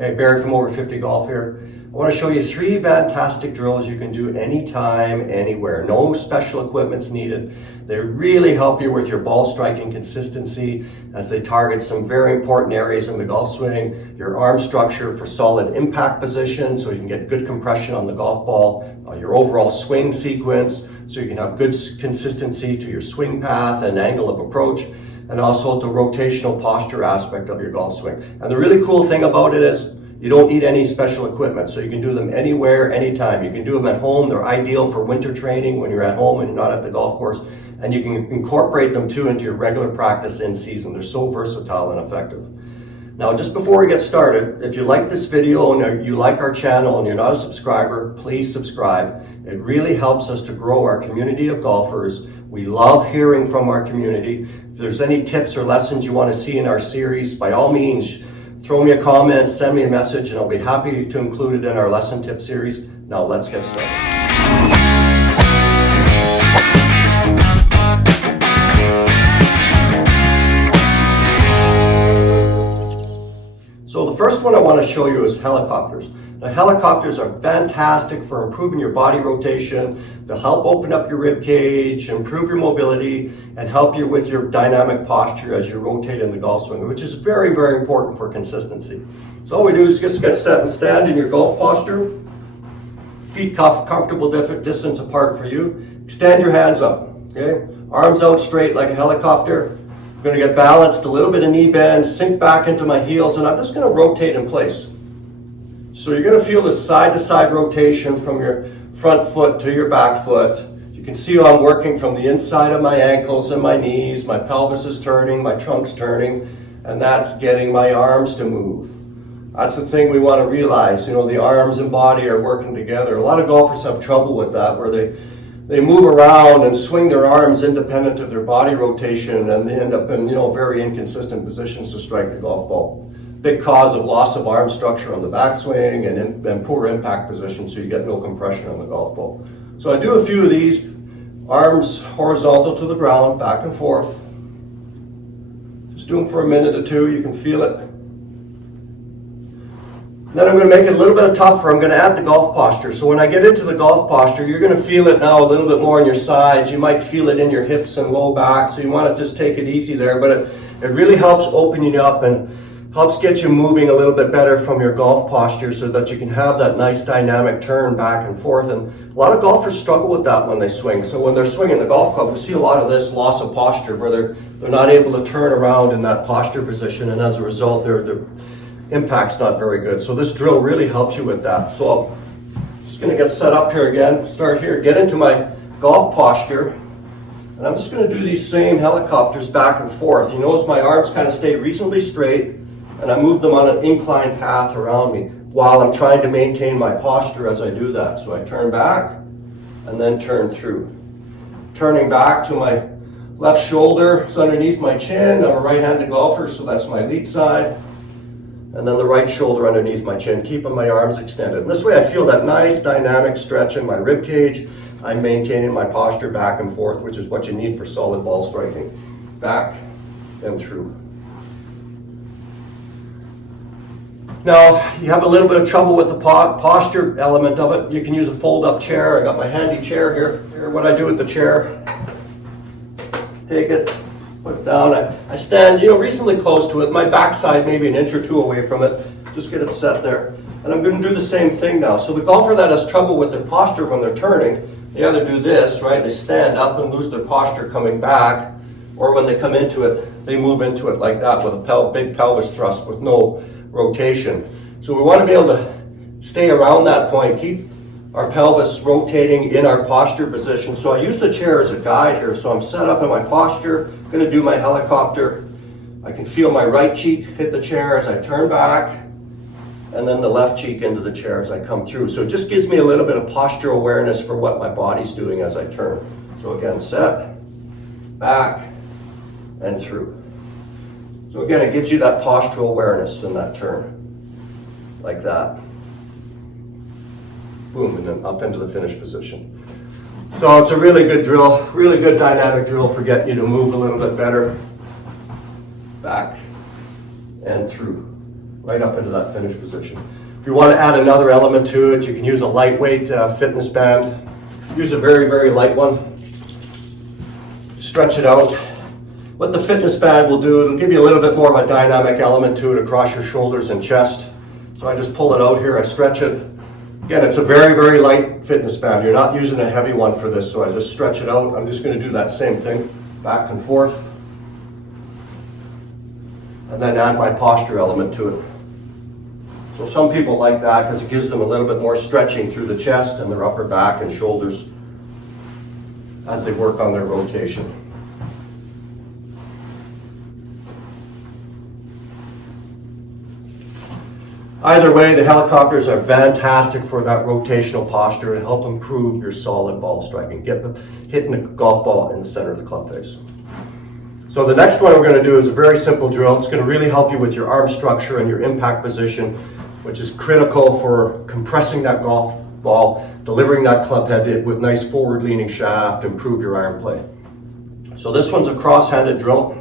Hey, Barry from Over 50 Golf here. I want to show you 3 fantastic drills you can do anytime, anywhere. No special equipment's needed. They really help you with your ball striking consistency as they target some very important areas in the golf swing. Your arm structure for solid impact position so you can get good compression on the golf ball. Your overall swing sequence so you can have good consistency to your swing path and angle of approach. And also the rotational posture aspect of your golf swing. And the really cool thing about it is you don't need any special equipment, so you can do them anywhere, anytime. You can do them at home. They're ideal for winter training when you're at home and you're not at the golf course. And you can incorporate them too into your regular practice in season. They're so versatile and effective. Now, just before we get started, if you like this video and you like our channel and you're not a subscriber, please subscribe. It really helps us to grow our community of golfers. We love hearing from our community. If there's any tips or lessons you want to see in our series, by all means, throw me a comment, send me a message, and I'll be happy to include it in our lesson tip series. Now let's get started. So the first one I want to show you is helicopters. Now, helicopters are fantastic for improving your body rotation. They'll help open up your rib cage, improve your mobility, and help you with your dynamic posture as you rotate in the golf swing, which is very, very important for consistency. So all we do is just get set and stand in your golf posture. Feet comfortable distance apart for you. Extend your hands up, okay? Arms out straight like a helicopter. I'm gonna get balanced, a little bit of knee bend, sink back into my heels, and I'm just gonna rotate in place. So you're going to feel this side-to-side rotation from your front foot to your back foot. You can see how I'm working from the inside of my ankles and my knees. My pelvis is turning, my trunk's turning, and that's getting my arms to move. That's the thing we want to realize. You know, the arms and body are working together. A lot of golfers have trouble with that, where they move around and swing their arms independent of their body rotation, and they end up in, very inconsistent positions to strike the golf ball. Big cause of loss of arm structure on the backswing and poor impact position, so you get no compression on the golf ball. So I do a few of these, arms horizontal to the ground, back and forth. Just do them for a minute or two, you can feel it. Then I'm going to make it a little bit tougher. I'm going to add the golf posture. So when I get into the golf posture, you're going to feel it now a little bit more in your sides. You might feel it in your hips and low back, so you want to just take it easy there. But it really helps open you up and helps get you moving a little bit better from your golf posture so that you can have that nice dynamic turn back and forth. And a lot of golfers struggle with that when they swing. So when they're swinging the golf club, we see a lot of this loss of posture where they're not able to turn around in that posture position, and as a result their impact's not very good. So this drill really helps you with that. So I'm just going to get set up here again, start here, get into my golf posture. And I'm just going to do these same helicopters back and forth. You notice my arms kind of stay reasonably straight, and I move them on an inclined path around me while I'm trying to maintain my posture as I do that. So I turn back and then turn through. Turning back to my left shoulder is underneath my chin. I'm a right-handed golfer, so that's my lead side. And then the right shoulder underneath my chin, keeping my arms extended. And this way I feel that nice dynamic stretch in my rib cage. I'm maintaining my posture back and forth, which is what you need for solid ball striking. Back and through. Now, if you have a little bit of trouble with the posture element of it, you can use a fold-up chair. I got my handy chair here. Here, what I do with the chair, take it, put it down. I stand, reasonably close to it. My backside maybe an inch or two away from it. Just get it set there. And I'm going to do the same thing now. So the golfer that has trouble with their posture when they're turning, they either do this, right? They stand up and lose their posture coming back, or when they come into it, they move into it like that with a big pelvis thrust with no rotation. So we want to be able to stay around that point, keep our pelvis rotating in our posture position. So I use the chair as a guide here. So I'm set up in my posture, going to do my helicopter. I can feel my right cheek hit the chair as I turn back, and then the left cheek into the chair as I come through. So it just gives me a little bit of posture awareness for what my body's doing as I turn. So again, set, back, and through. So again, it gives you that postural awareness in that turn, like that. Boom, and then up into the finish position. So it's a really good drill, really good dynamic drill for getting you to move a little bit better. Back and through. right up into that finish position. If you want to add another element to it, you can use a lightweight fitness band. Use a very, very light one. Stretch it out. What the fitness band will do, it'll give you a little bit more of a dynamic element to it across your shoulders and chest. So I just pull it out here, I stretch it. Again, it's a very, very light fitness band. You're not using a heavy one for this, so I just stretch it out. I'm just going to do that same thing, back and forth. And then add my posture element to it. So some people like that because it gives them a little bit more stretching through the chest and their upper back and shoulders as they work on their rotation. Either way, the helicopters are fantastic for that rotational posture to help improve your solid ball striking, hitting the golf ball in the center of the club face. So the next one we're going to do is a very simple drill. It's going to really help you with your arm structure and your impact position, which is critical for compressing that golf ball, delivering that club head with nice forward leaning shaft, improve your iron play. So this one's a cross-handed drill.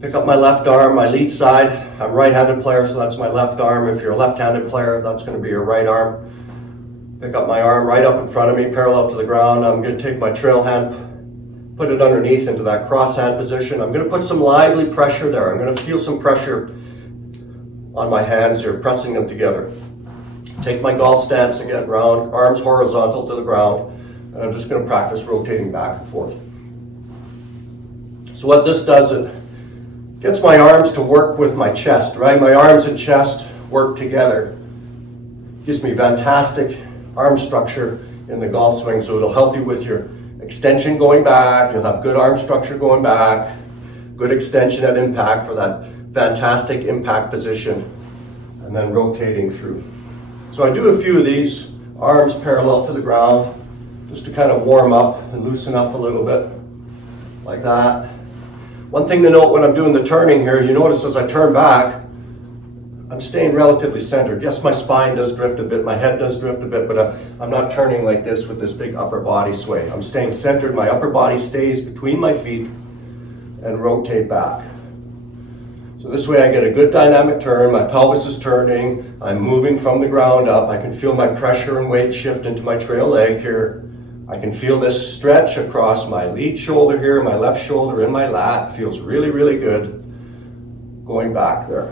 Pick up my left arm, my lead side. I'm a right-handed player, so that's my left arm. If you're a left-handed player, that's going to be your right arm. Pick up my arm right up in front of me, parallel to the ground. I'm going to take my trail hand, put it underneath into that cross-hand position. I'm going to put some lively pressure there. I'm going to feel some pressure on my hands here, pressing them together. Take my golf stance again, round, arms horizontal to the ground, and I'm just going to practice rotating back and forth. So what this does, it gets my arms to work with my chest, right? My arms and chest work together. Gives me fantastic arm structure in the golf swing, so it'll help you with your extension going back. You'll have good arm structure going back, good extension at impact for that fantastic impact position, and then rotating through. So I do a few of these, arms parallel to the ground, just to kind of warm up and loosen up a little bit, like that. One thing to note when I'm doing the turning here, you notice as I turn back, I'm staying relatively centered. Yes, my spine does drift a bit, my head does drift a bit, but I'm not turning like this with this big upper body sway. I'm staying centered, my upper body stays between my feet and rotate back. So this way I get a good dynamic turn, my pelvis is turning, I'm moving from the ground up, I can feel my pressure and weight shift into my trail leg here. I can feel this stretch across my lead shoulder here, my left shoulder and my lat. Feels really, really good going back there.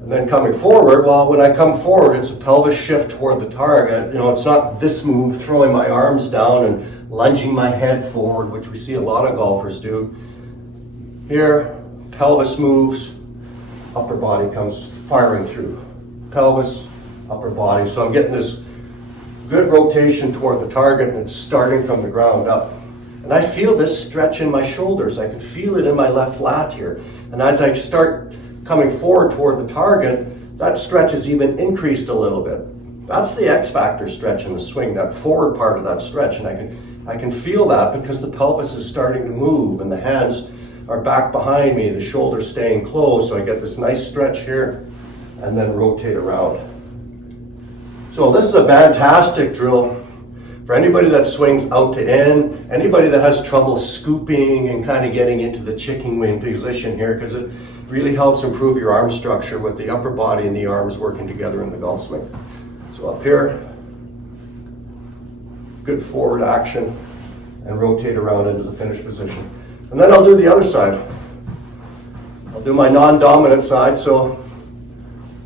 And then coming forward, well, when I come forward, it's a pelvis shift toward the target. You know, it's not this move, throwing my arms down and lunging my head forward, which we see a lot of golfers do. Here, pelvis moves, upper body comes firing through. Pelvis, upper body. So I'm getting this good rotation toward the target, and it's starting from the ground up. And I feel this stretch in my shoulders. I can feel it in my left lat here. And as I start coming forward toward the target, that stretch is even increased a little bit. That's the X factor stretch in the swing, that forward part of that stretch. And I can feel that because the pelvis is starting to move and the hands are back behind me, the shoulders staying closed. So I get this nice stretch here and then rotate around. So this is a fantastic drill for anybody that swings out to in, anybody that has trouble scooping and kind of getting into the chicken wing position here, because it really helps improve your arm structure with the upper body and the arms working together in the golf swing. So up here, good forward action and rotate around into the finish position. And then I'll do the other side. I'll do my non-dominant side. So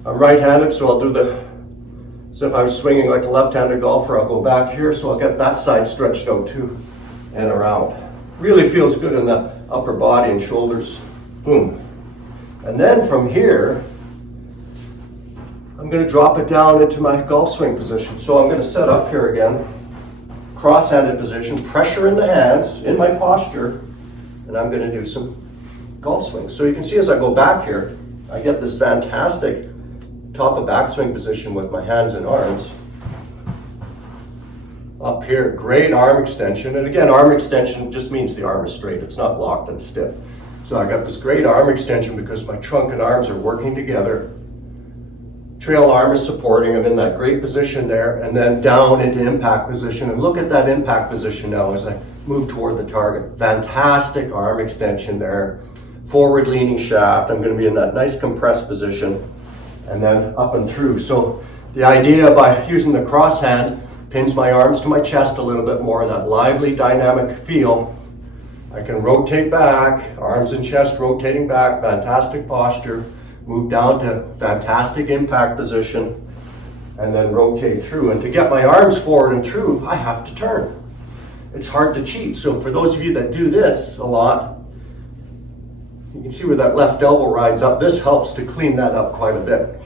I'm right-handed, so I'll do so if I was swinging like a left-handed golfer, I'll go back here, so I'll get that side stretched out too, and around. Really feels good in the upper body and shoulders. Boom. And then from here, I'm going to drop it down into my golf swing position. So I'm going to set up here again, cross-handed position, pressure in the hands, in my posture, and I'm going to do some golf swings. So you can see as I go back here, I get this fantastic top of backswing position with my hands and arms. Up here, great arm extension. And again, arm extension just means the arm is straight. It's not locked and stiff. So I got this great arm extension because my trunk and arms are working together. Trail arm is supporting. I'm in that great position there. And then down into impact position. And look at that impact position now as I move toward the target. Fantastic arm extension there. forward leaning shaft. I'm going to be in that nice compressed position and then up and through. So the idea by using the cross hand pins my arms to my chest a little bit more, that lively dynamic feel. I can rotate back, arms and chest rotating back, fantastic posture, move down to fantastic impact position, and then rotate through. And to get my arms forward and through, I have to turn. It's hard to cheat. So for those of you that do this a lot, you can see where that left elbow rides up. This helps to clean that up quite a bit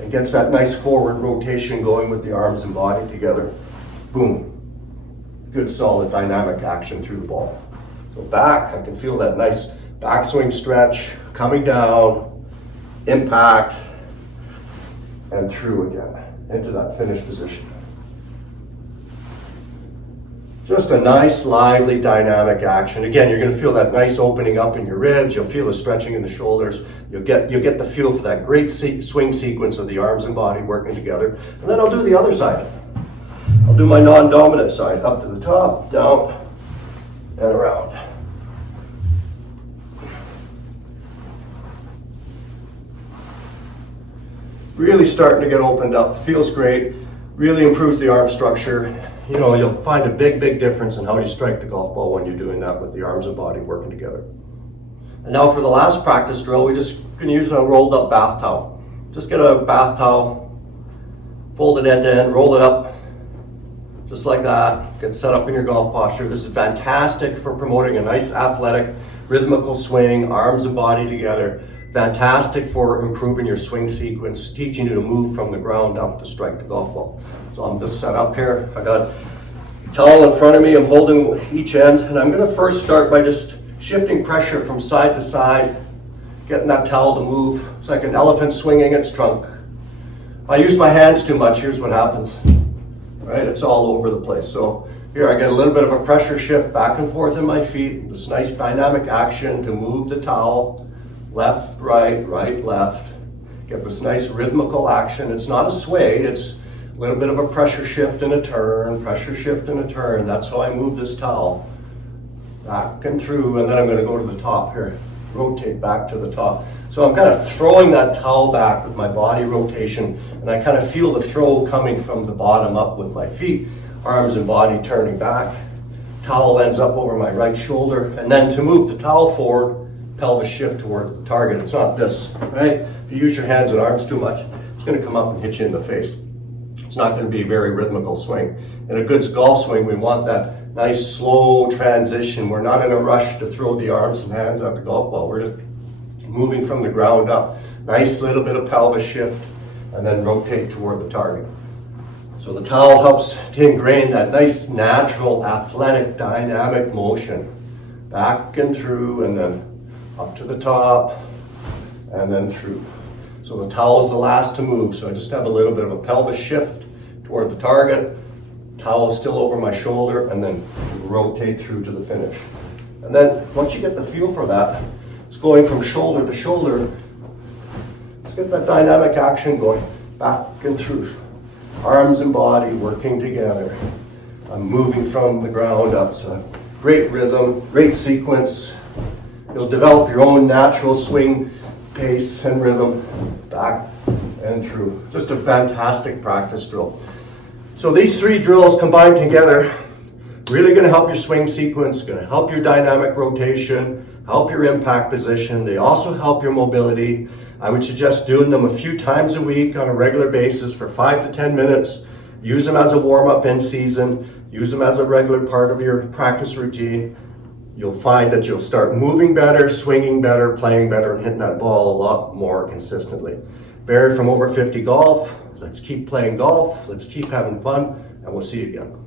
and gets that nice forward rotation going with the arms and body together. Boom. Good solid dynamic action through the ball. So back, I can feel that nice backswing stretch coming down, impact, and through again into that finish position. Just a nice, lively, dynamic action. Again, you're going to feel that nice opening up in your ribs. You'll feel the stretching in the shoulders. You'll get the feel for that great swing sequence of the arms and body working together. And then I'll do the other side. I'll do my non-dominant side, up to the top, down, and around. Really starting to get opened up, feels great, really improves the arm structure. You know, you'll find a big difference in how you strike the golf ball when you're doing that with the arms and body working together. And now for the last practice drill, we're just going to use a rolled up bath towel. Just get a bath towel, fold it end to end, roll it up, just like that. Get set up in your golf posture. This is fantastic for promoting a nice athletic, rhythmical swing, arms and body together. Fantastic for improving your swing sequence, teaching you to move from the ground up to strike the golf ball. So I'm just set up here. I got a towel in front of me. I'm holding each end, and I'm going to first start by just shifting pressure from side to side, getting that towel to move. It's like an elephant swinging its trunk. If I use my hands too much, here's what happens. Right? It's all over the place. So here I get a little bit of a pressure shift back and forth in my feet. This nice dynamic action to move the towel. Left, right, right, left. Get this nice rhythmical action. It's not a sway, it's a little bit of a pressure shift and a turn, pressure shift and a turn. That's how I move this towel. Back and through, and then I'm going to go to the top here. Rotate back to the top. So I'm kind of throwing that towel back with my body rotation, and I kind of feel the throw coming from the bottom up with my feet, arms and body turning back. Towel ends up over my right shoulder, and then to move the towel forward, pelvis shift toward the target. It's not this, right? If you use your hands and arms too much, it's going to come up and hit you in the face. It's not going to be a very rhythmical swing. In a good golf swing, we want that nice slow transition. We're not in a rush to throw the arms and hands at the golf ball. We're just moving from the ground up. Nice little bit of pelvis shift, and then rotate toward the target. So the towel helps to ingrain that nice, natural, athletic, dynamic motion. Back and through, and then up to the top, and then through. So the towel is the last to move, so I just have a little bit of a pelvis shift toward the target, towel is still over my shoulder, and then rotate through to the finish. And then once you get the feel for that, it's going from shoulder to shoulder. Let's get that dynamic action going, back and through. Arms and body working together. I'm moving from the ground up, so great rhythm, great sequence. You'll develop your own natural swing pace and rhythm, back and through. Just a fantastic practice drill. So these three drills combined together, really going to help your swing sequence, going to help your dynamic rotation, help your impact position. They also help your mobility. I would suggest doing them a few times a week on a regular basis for 5 to 10 minutes. Use them as a warm-up in season. Use them as a regular part of your practice routine. You'll find that you'll start moving better, swinging better, playing better, and hitting that ball a lot more consistently. Barry from Over 50 Golf. Let's keep playing golf. Let's keep having fun, and we'll see you again.